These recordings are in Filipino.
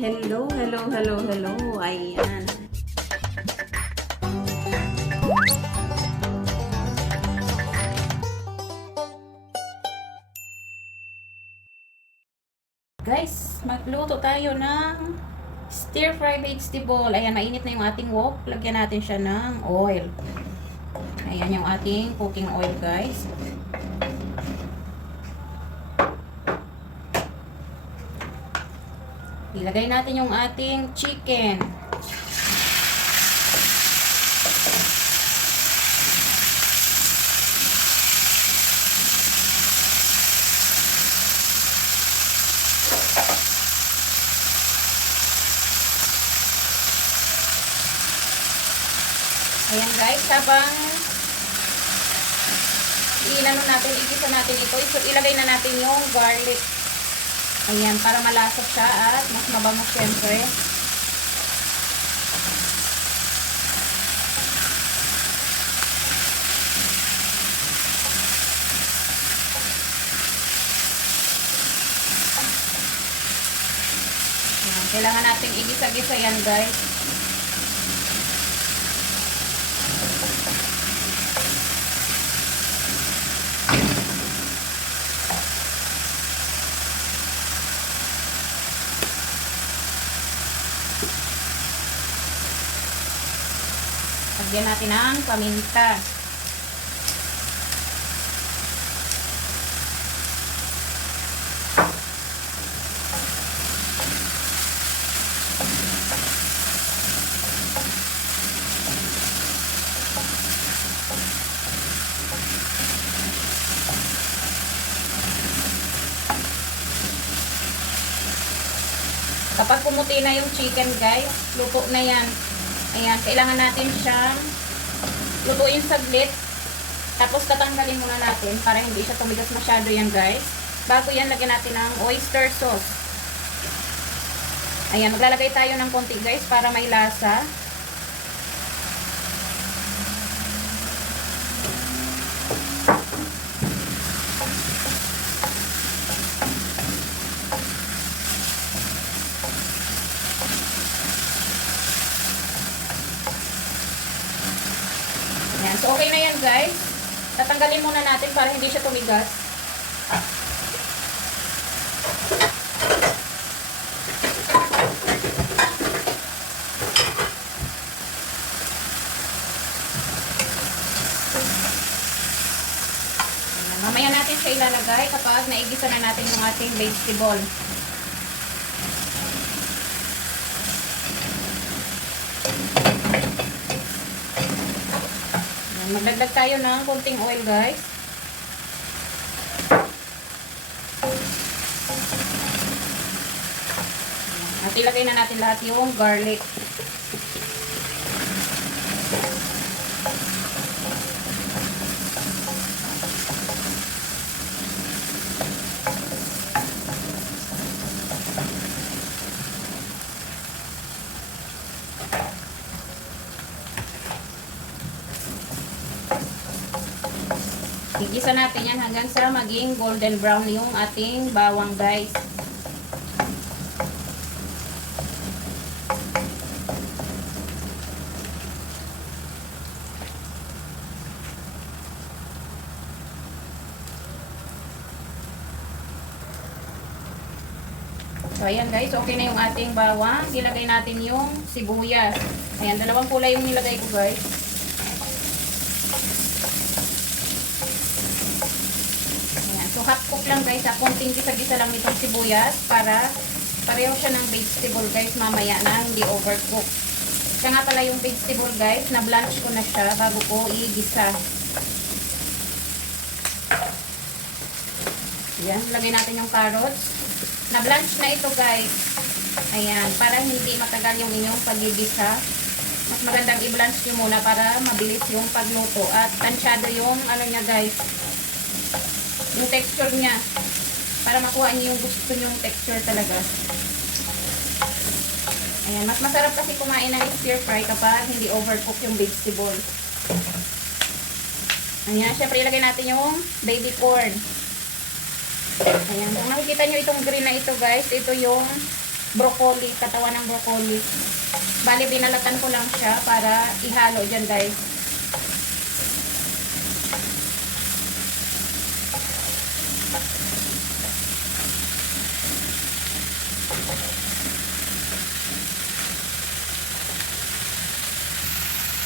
Hello, hello, hello, hello. Ayan. Guys, magluto tayo ng stir fry vegetable. Ayan, mainit na yung ating wok. Lagyan natin siya ng oil. Ayan yung ating cooking oil, guys. Ilagay natin yung ating chicken. Ayan guys, habang igisa natin ito, ilagay na natin yung garlic. Ayan, para malasa siya at mas mabango syempre. Ayan, kailangan natin igisa-gisa yan guys. Lagyan natin ang paminta. Kapag kumuti na yung chicken guys, luto na yan. Ayan, kailangan natin siyang lutuin saglit. Tapos tatanggalin muna natin para hindi siya tumigas masyado yan guys. Bago yan, lagyan natin ng oyster sauce. Ayan, maglalagay tayo ng konti guys para may lasa. Ayan. So, okay na yan guys. Tatanggalin muna natin para hindi siya tumigas. Ayan. Mamaya natin siya ilalagay kapag naigisa na natin yung ating vegetable. Magdagdag tayo ng konting oil guys. At ilagay na natin lahat yung garlic. Igisa natin yan hanggang sa maging golden brown yung ating bawang guys. So ayan guys, okay na yung ating bawang. Ilagay natin yung sibuyas. Ayan, dalawang kulay yung nilagay ko guys. So, half cook lang guys, konting gisa-gisa lang itong sibuyas para pareho siya ng vegetable guys mamaya na hindi overcook. Siya nga pala yung vegetable guys, na blanch ko na siya bago ko i-gisa. Ayan, lagay natin yung carrots. Na blanch na ito guys. Ayan, para hindi matagal yung inyong pag-igisa. Mas magandang i-blanch nyo muna para mabilis yung pagluto at tansyado yung ano niya guys. Yung texture niya para makuha niyo yung gusto nyong texture talaga. Ayan, mas masarap kasi kumain ng stir fry kapag hindi overcook yung vegetable. Ayan, syempre ilagay natin yung baby corn. Ayan, kung nakikita nyo itong green na ito guys, ito yung broccoli, katawan ng broccoli. Bali, binalatan ko lang siya para ihalo dyan, guys.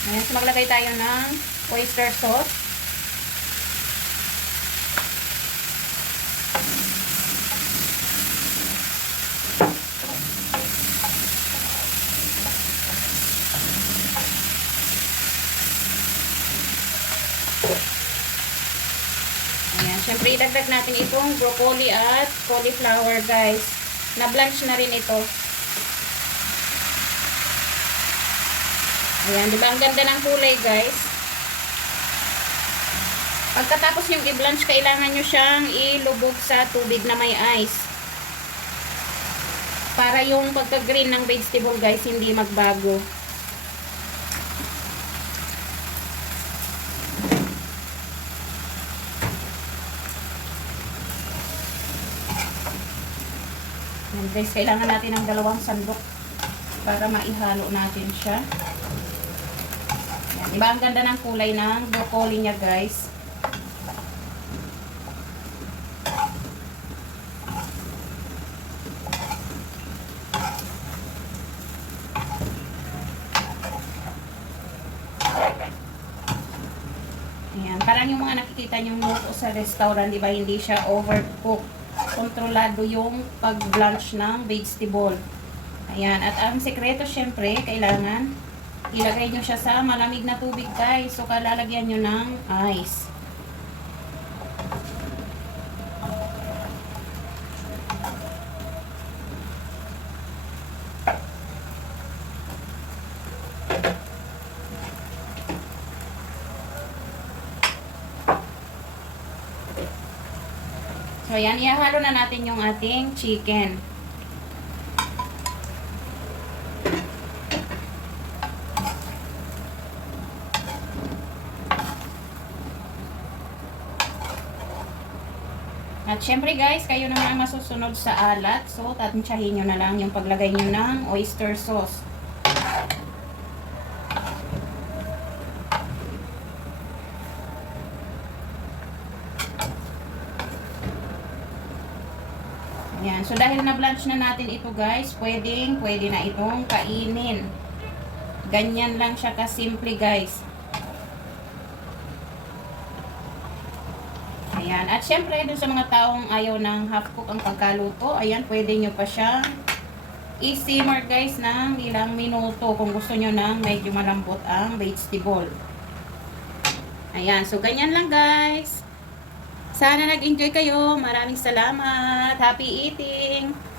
Ayan, so maglagay tayo ng oyster sauce. Ayan, syempre idagdag natin itong broccoli at cauliflower, guys. Na-blanch na rin ito. Ayan, diba ang ganda ng kulay, guys? Pagkatapos yung i-blanch, kailangan nyo siyang ilubog sa tubig na may ice. Para yung pagka-green ng vegetable, guys, hindi magbago. Ayan, guys, kailangan natin ng 2 sandok para maihalo natin siya. Diba ang ganda ng kulay ng broccoli niya, guys? Ayan, parang yung mga nakikita nyo luto sa restaurant, diba hindi siya overcooked. Kontrolado yung pag-blanch ng vegetable. Ayan, at ang sekreto syempre, kailangan ilagay nyo siya sa malamig na tubig, guys. So, kalalagyan nyo ng ice. So, ayan, ihahalo na natin yung ating chicken. At syempre, guys, kayo naman ang masusunod sa alat. So, tansyahin nyo na lang yung paglagay nyo ng oyster sauce. Ayan. So, dahil na-blanch na natin ito, guys, pwede na itong kainin. Ganyan lang siya kasimple, guys. Ayan. At syempre, dun sa mga taong ayaw ng half cook ang pagkaluto, ayan, pwede nyo pa siyang i-simmer, guys, ng ilang minuto kung gusto nyo ng medyo malambot ang vegetable. Ayan. So, ganyan lang, guys. Sana nag-enjoy kayo. Maraming salamat. Happy eating!